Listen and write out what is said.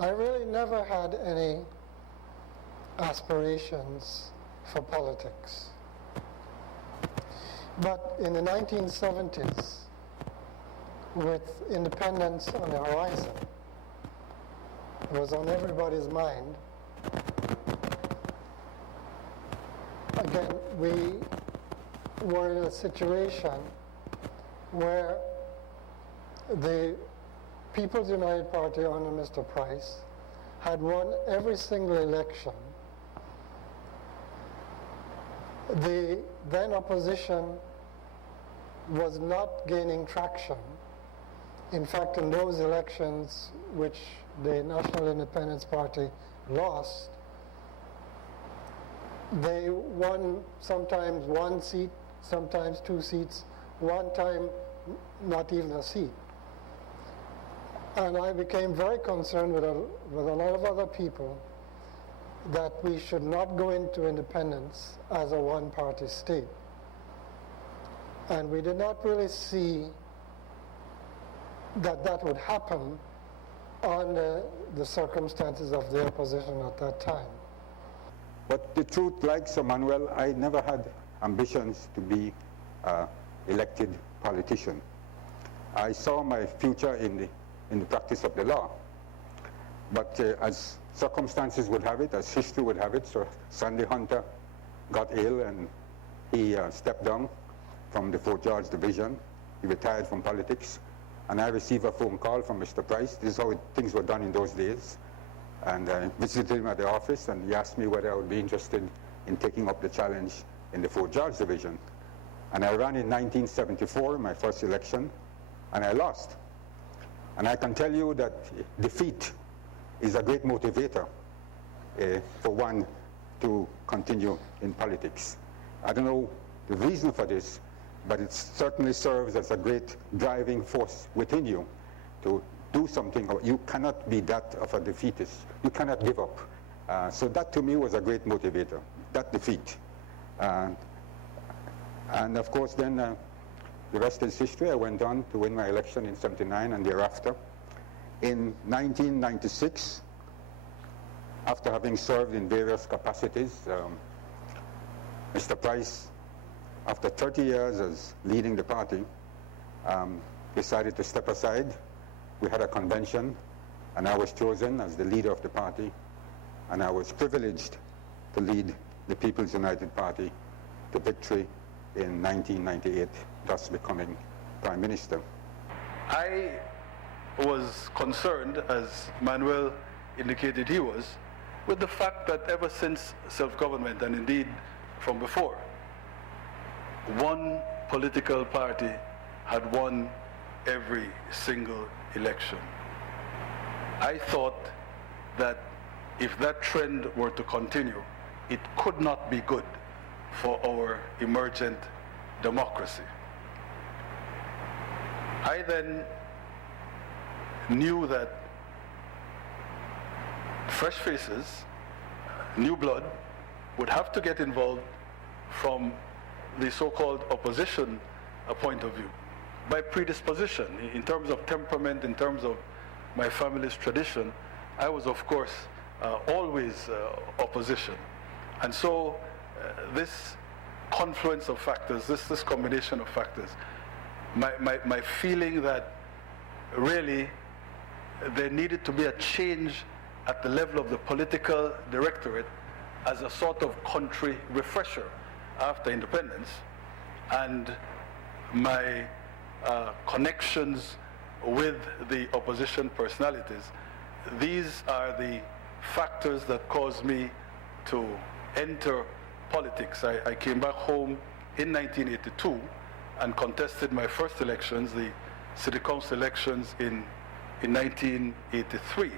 I really never had any aspirations for politics. But in the 1970s, with independence on the horizon, it was on everybody's mind. Again, we were in a situation where the People's United Party under Mr. Price had won every single election. The then opposition was not gaining traction. In fact, in those elections which the National Independence Party lost, they won sometimes one seat, sometimes two seats, one time not even a seat. And I became very concerned with a lot of other people that we should not go into independence as a one-party state. And we did not really see that that would happen under the circumstances of the opposition at that time. But the truth, like Sir Manuel, I never had ambitions to be an elected politician. I saw my future in the practice of the law. But as circumstances would have it, as history would have it, Sir Sandy Hunter got ill and he stepped down from the Fort George Division. He retired from politics. And I received a phone call from Mr. Price. This is how things were done in those days. And I visited him at the office, and he asked me whether I would be interested in taking up the challenge in the Fort George Division. And I ran in 1974, my first election, and I lost. And I can tell you that defeat is a great motivator for one to continue in politics. I don't know the reason for this, but it certainly serves as a great driving force within you to do something. You cannot be that of a defeatist. You cannot give up. So that to me was a great motivator, that defeat. And of course then the rest is history. I went on to win my election in '79 and thereafter. In 1996, after having served in various capacities, Mr. Price, after 30 years as leading the party, decided to step aside. We had a convention, and I was chosen as the leader of the party, and I was privileged to lead the People's United Party to victory in 1998, thus becoming Prime Minister. I was concerned, as Manuel indicated he was, with the fact that ever since self-government, and indeed from before, one political party had won every single election. I thought that if that trend were to continue, it could not be good for our emergent democracy. I then knew that fresh faces, new blood, would have to get involved from the so-called opposition point of view. By predisposition, in terms of temperament, in terms of my family's tradition, I was of course always opposition. And so this confluence of factors, this combination of factors, my feeling that really there needed to be a change at the level of the political directorate as a sort of country refresher after independence, and my connections with the opposition personalities. These are the factors that caused me to enter politics. I came back home in 1982 and contested my first elections, the City Council elections in 1983.